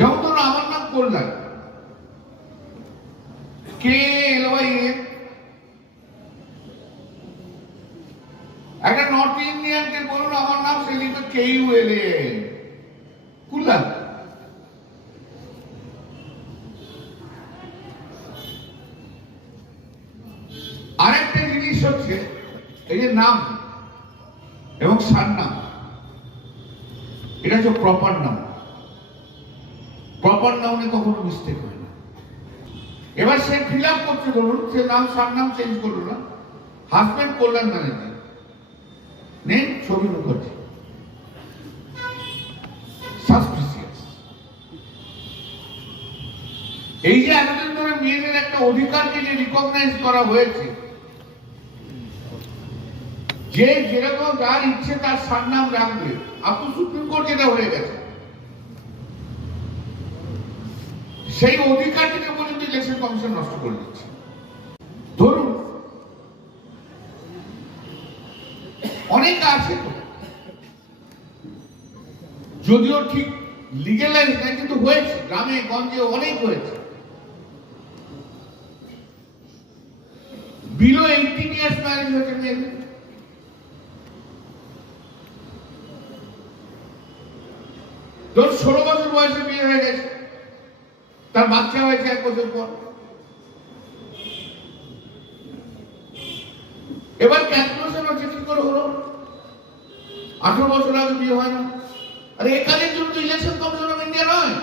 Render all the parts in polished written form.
যেমন ধরুন আমার নাম কল্যাণ, KLYN। একটা নর্থ ইন্ডিয়ানকে বলুন আমার নাম, সে লিখবে KULAN, কল্যাণ। আরেকটা জিনিস হচ্ছে এই যে নাম এবং সারনাম, এটা হচ্ছে প্রপার নাম। প্রপার নামে কখনো মিস্টেক হয় না। এবার সে ফিল আপ করছে, ধরুন সে নাম সারনাম চেঞ্জ করলো না, হাজবেন্ড কল্যাণ ব্যানার্জি, নেই ছবি মুখার্জি, সাসপিসিয়াস। এই যে এতদিন ধরে মেয়েদের একটা অধিকারকে যে রিকগনাইজ করা হয়েছে, যে যেরকম যার ইচ্ছে তার সারনাম রাখবে, আপনি সুপ্রিম কোর্ট যেটা হয়ে গেছে, সেই অধিকারটিকে পর্যন্ত ইলেকশন কমিশন নষ্ট করে দিচ্ছে। ধরুন অনেক আছে তো, যদিও ঠিক লিগেলাইজ না, কিন্তু হয়েছে, গ্রামে গঞ্জে অনেক হয়েছে। বিলো 18 ইয়ার্স ম্যারেজ হয়েছে মেয়েদের। ধরুন 16 বছর বয়সে বিয়ে হয়ে গেছে, তার বাচ্চা হয়েছে 1 বছর পর। এবার ক্যালকুলেশন হচ্ছে কি করে হলো, 18 বছর আগে বিয়ে হয় না। আরে এই কাজের জন্য তো ইলেকশন কমিশন অফ ইন্ডিয়া নয়।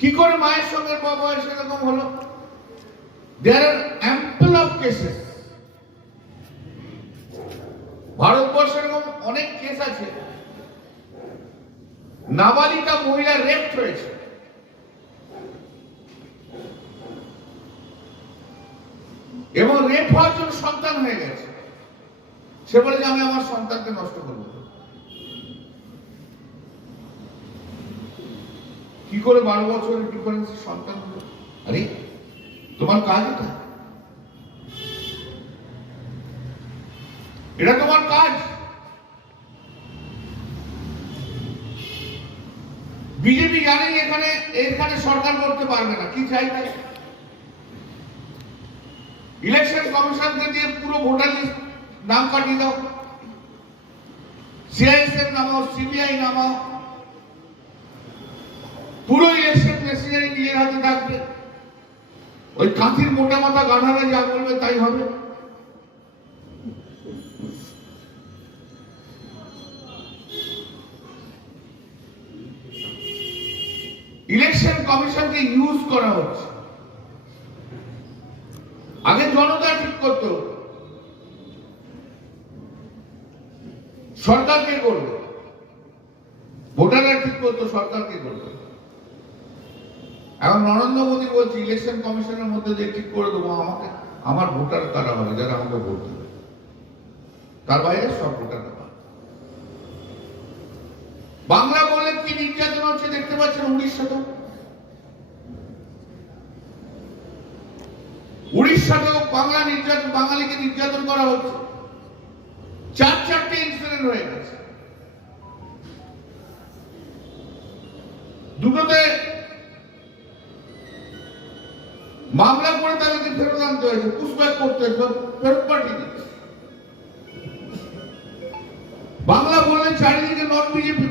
কি করে মায়ের সঙ্গে বয়স এরকম হলো? There are ample of cases. ভারতবর্ষে এরকম অনেক কেস আছে, নাবালিকা মহিলা রেপ হয়েছে, এবং রেপ হওয়ার জন্য সন্তান হয়ে গেছে। সে বলে যে আমি আমার সন্তানকে নষ্ট করব। কি করে 12 বছরের ডিফারেন্স সন্তান হলো? আরে তোমার কাজ এটা, এটা তোমার কাজ। বিজেপি জানেন এখানে সরকার করতে পারবে না, কি চাই তাই। ইলেকশন কমিশনকে দিয়ে পুরো ভোটার লিস্ট নাম কাটিয়ে দাও, CISF নামাও, CBI নামাও, পুরো ইলেকশন মেশিনারি নিজের হাতে থাকবে। ওই কাঁথির মোটা মাথা গাধারা যা বলবে তাই হবে। ইলেকশন কমিশনকে ইউজ করা হচ্ছে। আগে জনতা ঠিক করতো সরকার কে করবে, ভোটাররা ঠিক করতো সরকার কে করবে। এখন নরেন্দ্র মোদী বলছে ইলেকশন কমিশনের মধ্যে যে ঠিক করে দেবো আমাকে, আমার ভোটার কারা হবে যারা আমাকে ভোট দেবে, তার বাইরে সব ভোটার। বাংলা বলে কি নির্যাতন হচ্ছে দেখতে পাচ্ছেন উড়িষ্যাতেও বাংলা নির্যাতন, বাঙালিকে নির্যাতন করা হচ্ছে। 4-4টে ইনসিডেন্ট হয়ে গেছে, দুটোতে মামলা করে তাদেরকে ফেরত আনতে হয়েছে, পুশব্যাক করতে হয়েছে, ফেরত পাঠিয়ে দিচ্ছে। বাংলা বললে চারিদিকে নন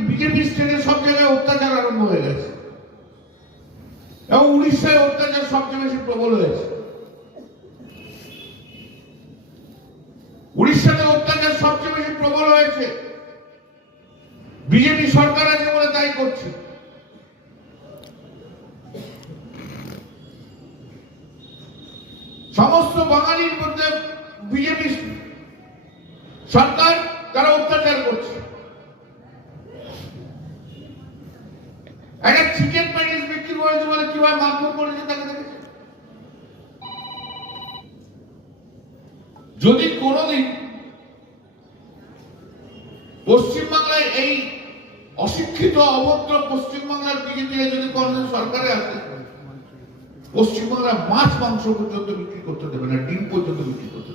বিজেপি স্টেটে সব জায়গায় অত্যাচার আরম্ভ হয়ে গেছে, এবং উড়িষ্যায় অত্যাচার সবচেয়ে বেশি প্রবল হয়েছে। উড়িষ্যাতে অত্যাচার সবচেয়ে বেশি প্রবল হয়েছে, বিজেপি সরকার আছে বলে তাই করছে। সমস্ত বাঙালির মধ্যে বিজেপি সরকার তারা অত্যাচার করছে। একটা চিকেন প্যাটিস বিক্রি করেছে বলে কিভাবে মারধর করেছে তাকে দেখেছে। যদি কোনদিন পশ্চিমবাংলায় এই অশিক্ষিত অভদ্র পশ্চিমবাংলার বিজেপি যদি কোনদিন সরকারে আসে, পশ্চিমবাংলার মাছ মাংস পর্যন্ত বিক্রি করতে দেবে না, ডিম পর্যন্ত বিক্রি করতে দেবে।